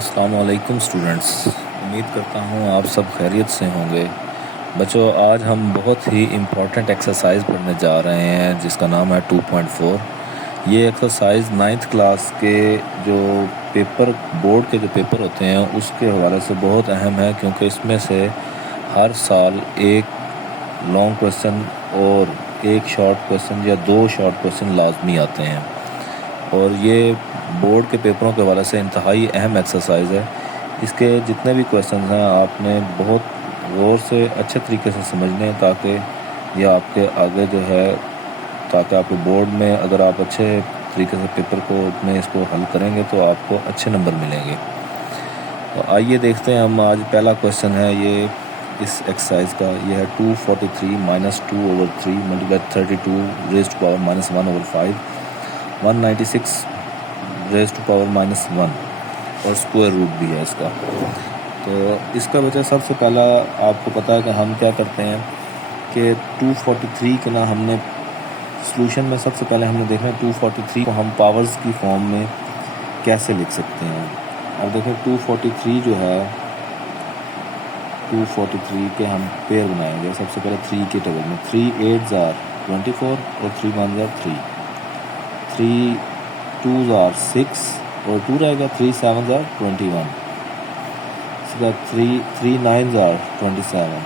अस्सलाम वालेकुम स्टूडेंट्स, उम्मीद करता हूँ आप सब खैरियत से होंगे। बच्चों, आज हम बहुत ही इम्पॉर्टेंट एक्सरसाइज पढ़ने जा रहे हैं जिसका नाम है 2.4। ये एक्सरसाइज 9th क्लास के जो पेपर बोर्ड के जो पेपर होते हैं उसके हवाले से बहुत अहम है, क्योंकि इसमें से हर साल एक लॉन्ग क्वेश्चन और एक शॉर्ट क्वेश्चन या दो शॉर्ट क्वेश्चन लाजमी आते हैं। और ये बोर्ड के पेपरों के हवाले से इंतहाई अहम एक्सरसाइज है। इसके जितने भी क्वेश्चन हैं आपने बहुत गौर से अच्छे तरीके से समझने हैं, ताकि ये आपके आगे जो है, ताकि आपके बोर्ड में अगर आप अच्छे तरीके से पेपर को में इसको हल करेंगे तो आपको अच्छे नंबर मिलेंगे। तो आइए देखते हैं हम। आज पहला क्वेश्चन है ये इस एक्सरसाइज का, ये है 243 - 2/3 × 32 raised to power -1/5, 196 raised to power -1 और स्क्वायर रूट भी है इसका। तो इसका वजह सबसे पहला आपको पता है कि हम क्या करते हैं कि 243 के ना हमने सॉल्यूशन में सबसे पहले हमने देखना है 243 को हम पावर्स की फॉर्म में कैसे लिख सकते हैं। अब देखें 243 जो है, 243 के हम पेयर बनाएंगे। सबसे पहले 3 के टेबल में 3 8s are 24 और 3 1s are 3, 3 2s are 6 और 2 रहेगा, 3 7s are 21, इसके बाद 3 9s are 27,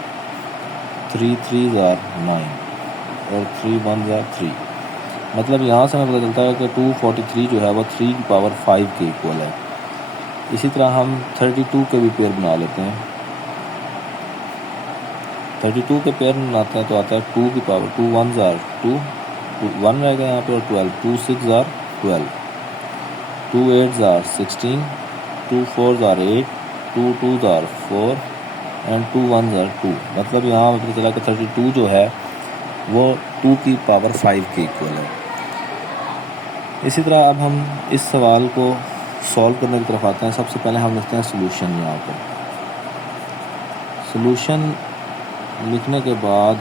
3 3s are 9 और 3 1s are 3। मतलब यहाँ से हमें पता चलता है कि 243 जो है वो 3 की पावर 5 के इक्वल है। इसी तरह हम 32 के भी पेयर बना लेते हैं। 32 के पेयर बनाते हैं तो आता है 2 की पावर 2 1s are 2, 1 रहेगा यहाँ पे, और 12, 2 6s are 12, 2 8s are 16, 2 4s are 8, 2 2s are 4 and 2 1s are 2। मतलब यहाँ पता चला कि 32 जो है वो 2 की पावर 5 के इक्वल है। इसी तरह अब हम इस सवाल को सॉल्व करने की तरफ आते हैं। सबसे पहले हम लिखते हैं सोल्यूशन। यहाँ पर सोल्यूशन लिखने के बाद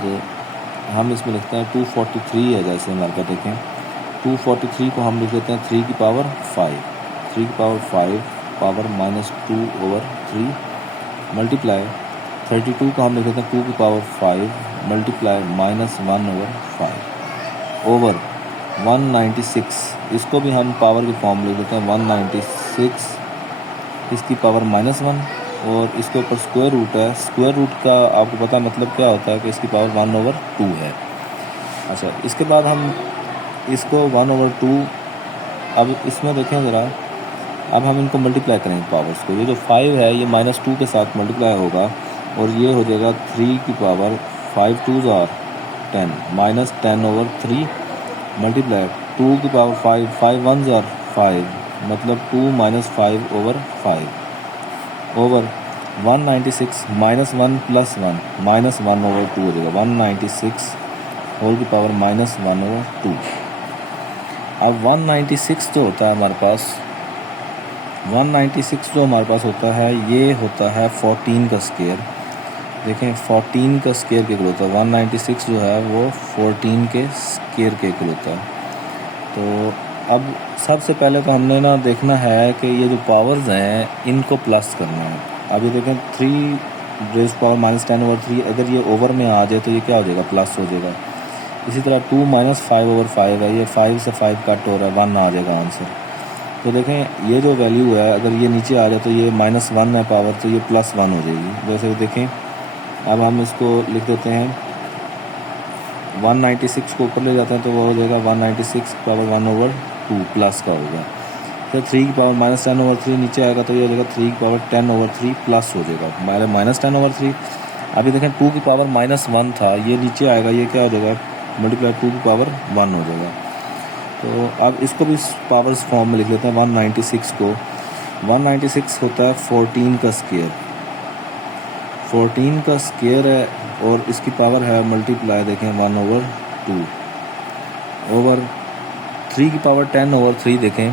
हम इसमें लिखते हैं 243 है, जैसे हमारे पास देखें 243 को हम लिख लेते हैं 3 की पावर 5, 3 की पावर 5 पावर -2/3 मल्टीप्लाई 32 को हम लिख लेते हैं 2 की पावर 5 मल्टीप्लाई -1/5 ओवर 196। इसको भी हम पावर की फॉर्म लिख लेते हैं 196, इसकी पावर -1 और इसके ऊपर स्क्वायर रूट है। स्क्वायर रूट का आपको पता मतलब क्या होता है कि इसकी पावर 1/2 है। अच्छा, इसके बाद हम इसको 1/2, अब इसमें देखें ज़रा, अब हम इनको मल्टीप्लाई करेंगे पावर्स को। ये जो 5 है ये -2 के साथ मल्टीप्लाई होगा और ये हो जाएगा 3 की पावर 5 2s are 10 -10/3 मल्टीप्लाई 2 की पावर 5 5 1s are 5, मतलब 2 - 5/5 ओवर 196 -1 + 1 -1/2 हो जाएगा, 196 होल की पावर -1/2। अब 196 जो होता है हमारे पास, 196 जो हमारे पास होता है ये होता है 14 का स्क्वायर। देखें 14 का स्क्वायर के इक्वल होता है, 196 जो है वो 14 के स्क्वायर के इक्वल होता है। तो अब सबसे पहले तो हमने ना देखना है कि ये जो पावर्स हैं इनको प्लस करना है। अभी देखें 3 रेज़ पावर -10/3 अगर ये ओवर में आ जाए तो ये क्या हो जाएगा, प्लस हो जाएगा। इसी तरह 2 - 5/5 है, ये 5 से 5 कट हो रहा है, 1 आ जाएगा आंसर। तो देखें ये जो वैल्यू है अगर ये नीचे आ जाए तो ये -1 है पावर, तो ये +1 हो जाएगी। जैसे देखें अब हम इसको लिख देते हैं 196 को ऊपर ले जाते हैं तो वो हो जाएगा 196 पावर 1/2 प्लस का होगा। फिर 3 की पावर -10/3 नीचे आएगा तो ये हो जाएगा 3 की पावर 10/3 प्लस हो जाएगा, -10/3। अभी देखें 2 की पावर -1 था, ये नीचे आएगा, ये क्या हो जाएगा, मल्टीप्लाई 2 की पावर 1 हो जाएगा। तो अब इसको भी पावर्स फॉर्म में लिख लेते हैं। 196 को 196 होता है 14 का स्क्वायर, 14 का स्क्वायर है और इसकी पावर है मल्टीप्लाई देखें 1/2 ओवर 3 की पावर 10/3। देखें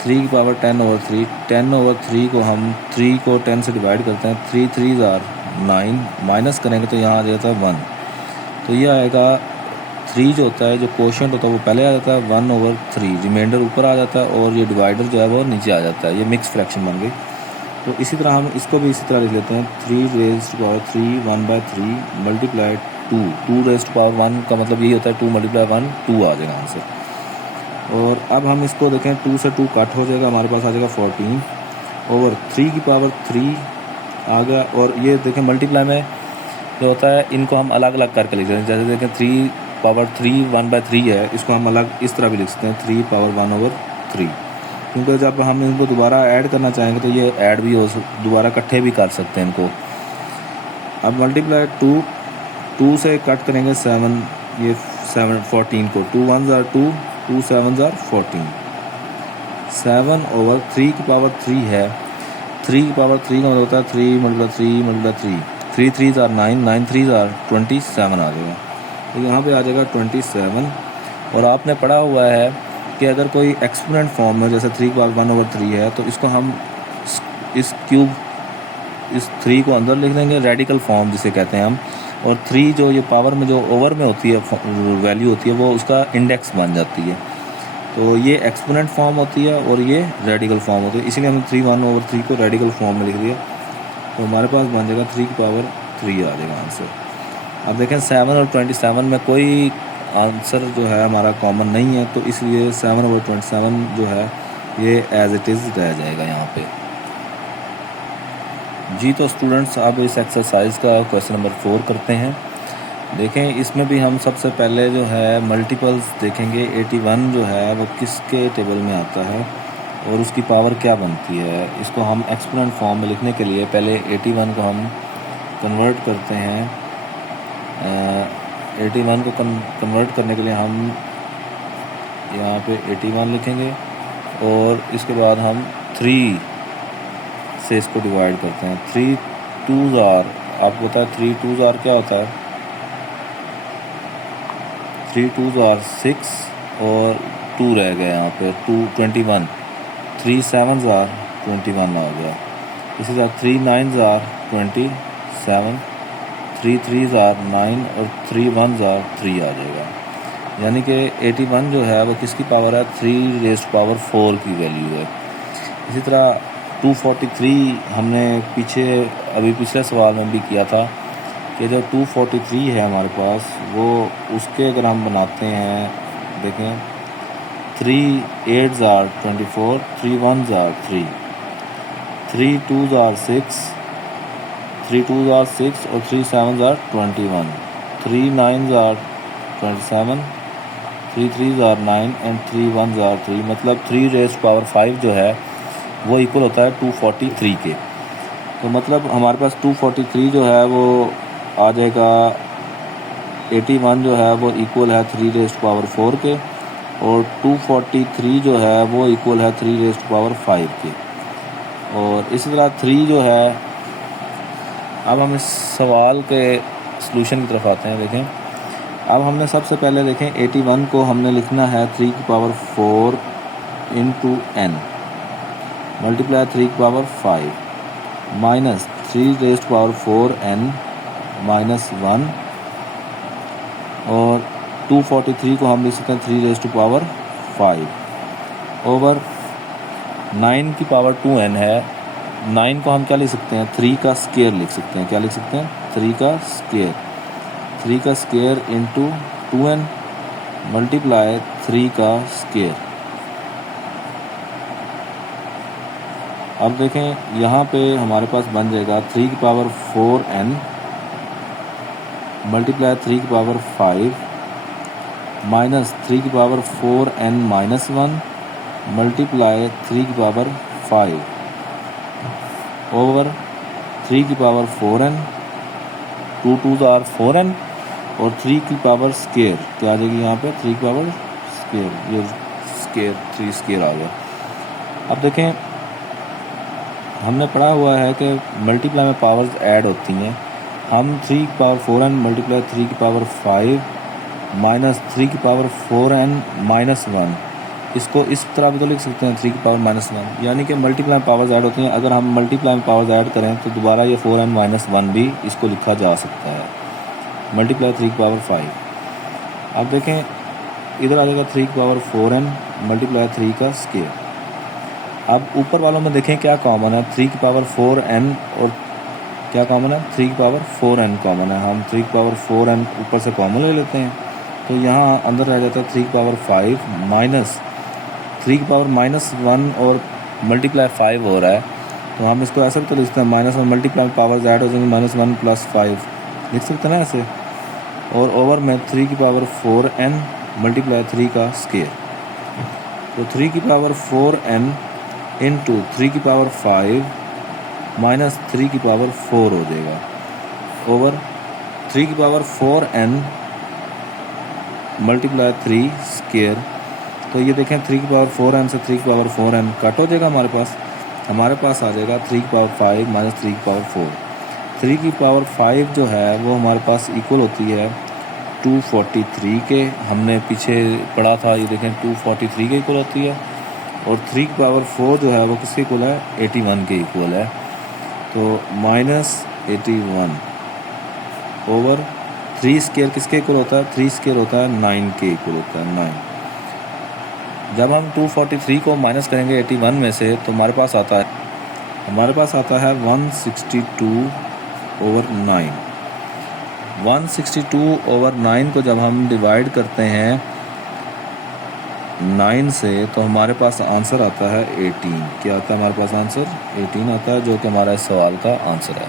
3 की पावर 10/3, 10/3 को हम 3 को 10 से डिवाइड करते हैं, 3 3s are 9 माइनस करेंगे तो यहाँ आ जाता है 1। तो ये आएगा 3 जो होता है, जो कोशेंट होता है वो पहले आ जाता है, 1/3 रिमाइंडर ऊपर आ जाता है और ये डिवाइडर जो है वो नीचे आ जाता है। ये मिक्स फ्रैक्शन बन गई। तो इसी तरह हम इसको भी इसी तरह लिख लेते हैं 3 raise to power 3 1/3 multiply 2 raise to power 1 का मतलब यही होता है 2 मल्टीप्लाई 1 2 आ जाएगा आंसर। और अब हम इसको देखें 2 से 2 कट हो जाएगा, हमारे पास आ जाएगा 14 ओवर 3 की पावर 3 आ गया। और ये देखें मल्टीप्लाई में जो होता है इनको हम अलग अलग करके लिख सकते हैं। जैसे देखें 3 पावर 3 1/3 है, इसको हम अलग इस तरह भी लिख सकते हैं 3 पावर 1/3, क्योंकि जब हम इनको दोबारा ऐड करना चाहेंगे तो ये ऐड भी हो दोबारा इकट्ठे भी कर सकते हैं इनको। अब मल्टीप्लाई 2 से कट करेंगे 7, ये 14 को 2 1s are 2 2 7s are 14 7 over 3 की पावर 3 है। 3 की पावर 3 का मतलब होता है 3 multiply 3 multiply 3 3 3s are 9 9 3s are 27 आ जाएगा। तो यहाँ पे आ जाएगा 27। और आपने पढ़ा हुआ है कि अगर कोई एक्सपोनेंट फॉर्म में जैसे 3 की पावर 1/3 है तो इसको हम इस 3 को अंदर लिख देंगे, रेडिकल फॉर्म जिसे कहते हैं हम। और 3 जो ये पावर में जो ओवर में होती है वैल्यू होती है वो उसका इंडेक्स बन जाती है। तो ये एक्सपोनेंट फॉर्म होती है और ये रेडिकल फॉर्म होती है, इसीलिए हमने 3 1/3 को रेडिकल फॉर्म में लिख दिया। तो हमारे पास बन जाएगा 3 की पावर 3 आ जाएगा आंसर। अब देखें 7 और 27 में कोई आंसर जो है हमारा कॉमन नहीं है, तो इसलिए 7/27 जो है ये एज इट इज़ रह जाएगा यहाँ पे जी। तो स्टूडेंट्स अब इस एक्सरसाइज का क्वेश्चन नंबर 4 करते हैं। देखें इसमें भी हम सबसे पहले जो है मल्टीपल्स देखेंगे। 81 जो है वो किसके टेबल में आता है और उसकी पावर क्या बनती है। इसको हम एक्सपोनेंट फॉर्म में लिखने के लिए पहले 81 को हम कन्वर्ट करते हैं। 81 को कन्वर्ट करने के लिए हम यहाँ पे 81 लिखेंगे और इसके बाद हम 3 से इसको डिवाइड करते हैं। 3 2s are, आपको पता है 3 2s are क्या होता है। 3 2s are 6 और 2 रह गया यहाँ पे 2 21। 3 7s are 21 आ गया। इसी तरह 3 9s are 27, 3 3s are 9 और 3 1s are 3 आ जाएगा। यानी कि 81 जो है वो किसकी पावर है 3 रेज़ टू पावर 4 की वैल्यू है। इसी तरह 243 हमने अभी पिछले सवाल में भी किया था कि जो 243 है हमारे पास वो उसके अगर हम बनाते हैं देखें 3 8s are 24, 3 1s are 3, 3 2s are 6, 3 2s are 6 और 3 7s are 21, 3 9s are 27, 3 3s are 9 and 3 1s are 3, मतलब 3 रेज़ टू पावर 5 जो है वो इक्वल होता है 243 के। तो मतलब हमारे पास 243 जो है वो आ जाएगा 81 जो है वो इक्वल है 3 रेज़ टू पावर 4 के और 243 जो है वो इक्वल है 3 रेज़ टू पावर 5 के। और इसी तरह 3 जो है, अब हम इस सवाल के सलूशन की तरफ आते हैं। देखें अब हमने सबसे पहले देखें 81 को हमने लिखना है 3 की पावर 4 इंटू n मल्टीप्लाई 3 की power 5 minus 3 raise to power 4n minus 1 और 243 को हम लिख सकते हैं 3 रेज़ टू पावर 5 ओवर 9 की पावर 2n है। 9 को हम क्या लिख सकते हैं 3 का स्क्वायर लिख सकते हैं। क्या लिख सकते हैं 3 का स्क्वायर, 3 का स्क्वायर इंटू 2n मल्टीप्लाई 3 का स्क्वायर। अब देखें यहाँ पे हमारे पास बन जाएगा 3 की पावर 4n मल्टीप्लाई 3 की पावर 5 माइनस 3 की पावर 4n माइनस 1 मल्टीप्लाई 3 की पावर 5 ओवर 3 की power 4n, 2 2s are 4n और 3 की पावर स्क्वायर क्या आ जाएगी यहाँ पे 3 की पावर स्क्वायर, ये स्क्वायर 3 स्क्वायर आ गया। अब देखें हमने पढ़ा हुआ है कि मल्टीप्लाई में पावर्स ऐड होती हैं। हम 3 की पावर 4n मल्टीप्लाई 3 की पावर 5 माइनस 3 की पावर 4n माइनस 1, इसको इस तरह भी तो लिख सकते हैं 3 की पावर माइनस 1, यानी कि मल्टीप्लाई में पावर्स ऐड होती हैं। अगर हम मल्टीप्लाई में पावर्स ऐड करें तो दोबारा ये 4n माइनस 1 भी इसको लिखा जा सकता है मल्टीप्लाई 3 की पावर 5। अब देखें इधर आ जाएगा 3 की पावर 4n मल्टीप्लाई 3 का स्क्वायर अब ऊपर वालों में देखें क्या कॉमन है, 3 की पावर 4n और क्या कॉमन है, 3 की पावर 4n कॉमन है। हम 3 की पावर 4n ऊपर से कॉमन ले लेते हैं, तो यहाँ अंदर रह जाता है 3 की पावर 5 माइनस 3 की पावर -1 और मल्टीप्लाई 5 हो रहा है, तो हम इसको ऐसा भी तो लिख सकते हैं -1 मल्टीप्लाई पावर ऐड हो जाएंगे -1 + 5 लिख सकते हैं ना ऐसे, और ओवर में 3 की पावर 4n मल्टीप्लाई 3 का स्केयर, तो 3 की पावर 4n इंटू 3 की पावर 5 माइनस 3 की पावर 4 हो जाएगा, ओवर 3 की पावर 4n मल्टीप्लाई 3 स्केयर। तो ये देखें 3 की पावर 4n से 3 की पावर 4n कट हो जाएगा, हमारे पास आ जाएगा 3 की पावर 5 माइनस 3 की पावर 4। 3 की पावर 5 जो है वो हमारे पास इक्वल होती है 243 के, हमने पीछे पढ़ा था, ये देखें 243 के इक्वल होती है, और 3 की पावर 4 जो है वो किसके इक्वल है, 81 के इक्वल है, तो -81 ओवर 3 स्केयर किसके इक्वल होता है, 3 स्केयर होता है 9 के इक्वल होता है 9। जब हम 243 को माइनस करेंगे 81 में से, तो हमारे पास आता है 162/9। 162/9 को जब हम डिवाइड करते हैं 9 से, तो हमारे पास आंसर आता है 18। क्या आता है हमारे पास आंसर, 18 आता है, जो कि हमारा इस सवाल का आंसर है।